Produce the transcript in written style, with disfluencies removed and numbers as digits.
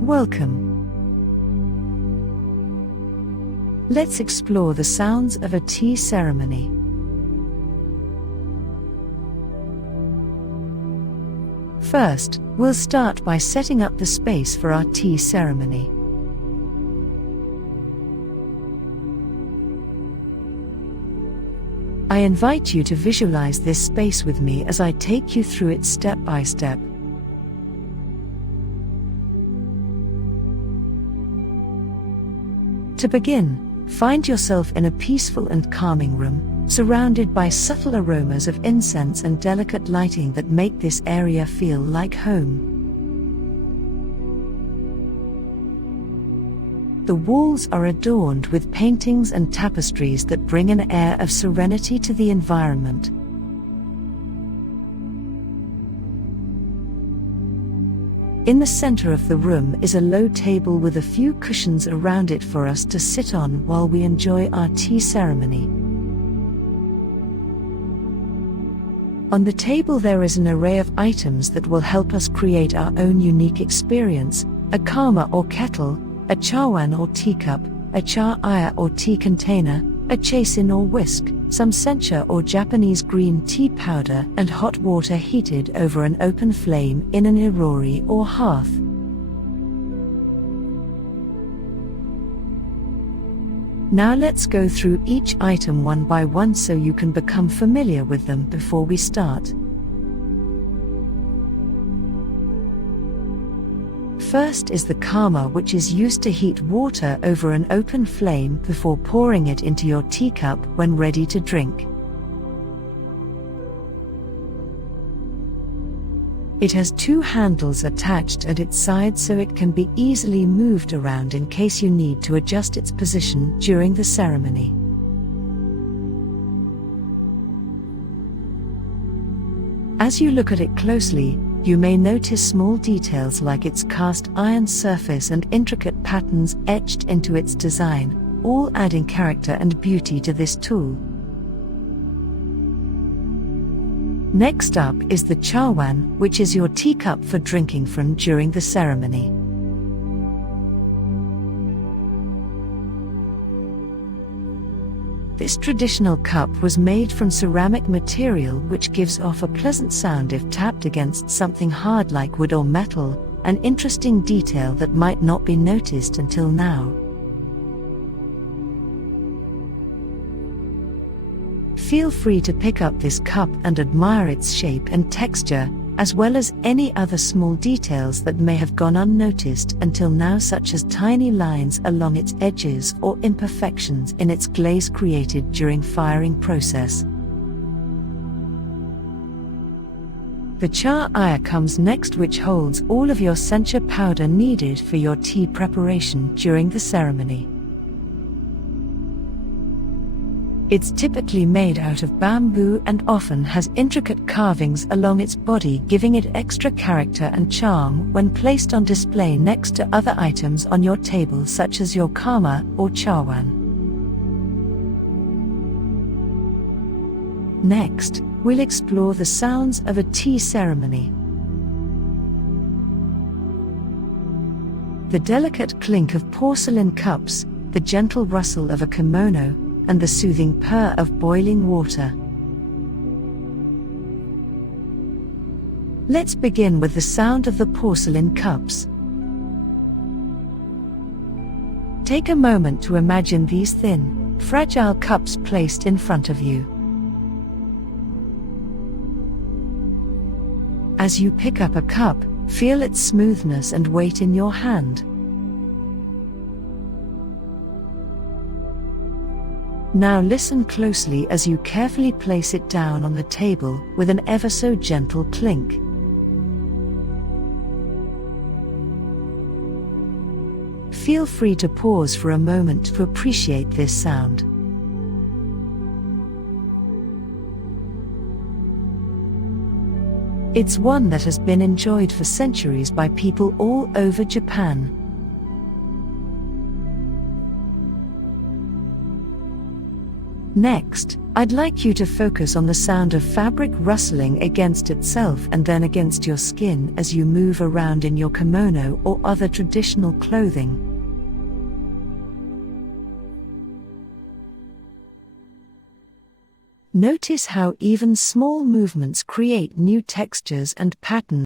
Welcome. Let's explore the sounds of a tea ceremony. First, we'll start by setting up the space for our tea ceremony. I invite you to visualize this space with me as I take you through it step by step. To begin, find yourself in a peaceful and calming room, surrounded by subtle aromas of incense and delicate lighting that make this area feel like home. The walls are adorned with paintings and tapestries that bring an air of serenity to the environment. In the center of the room is a low table with a few cushions around it for us to sit on while we enjoy our tea ceremony. On the table there is an array of items that will help us create our own unique experience: a kama or kettle, a chawan or teacup, a cha aya or tea container, a chasin or whisk, some sencha or Japanese green tea powder, and hot water heated over an open flame in an irori or hearth. Now let's go through each item one by one so you can become familiar with them before we start. First is the kama, which is used to heat water over an open flame before pouring it into your teacup when ready to drink. It has two handles attached at its sides so it can be easily moved around in case you need to adjust its position during the ceremony. As you look at it closely, you may notice small details like its cast iron surface and intricate patterns etched into its design, all adding character and beauty to this tool. Next up is the chawan, which is your teacup for drinking from during the ceremony. This traditional cup was made from ceramic material which gives off a pleasant sound if tapped against something hard like wood or metal, an interesting detail that might not be noticed until now. Feel free to pick up this cup and admire its shape and texture, as well as any other small details that may have gone unnoticed until now, such as tiny lines along its edges or imperfections in its glaze created during firing process. The cha aya comes next, which holds all of your sencha powder needed for your tea preparation during the ceremony. It's typically made out of bamboo and often has intricate carvings along its body, giving it extra character and charm when placed on display next to other items on your table such as your kama or chawan. Next, we'll explore the sounds of a tea ceremony. The delicate clink of porcelain cups, the gentle rustle of a kimono, and the soothing purr of boiling water. Let's begin with the sound of the porcelain cups. Take a moment to imagine these thin, fragile cups placed in front of you. As you pick up a cup, feel its smoothness and weight in your hand. Now listen closely as you carefully place it down on the table with an ever so gentle clink. Feel free to pause for a moment to appreciate this sound. It's one that has been enjoyed for centuries by people all over Japan. Next, I'd like you to focus on the sound of fabric rustling against itself and then against your skin as you move around in your kimono or other traditional clothing. Notice how even small movements create new textures and patterns.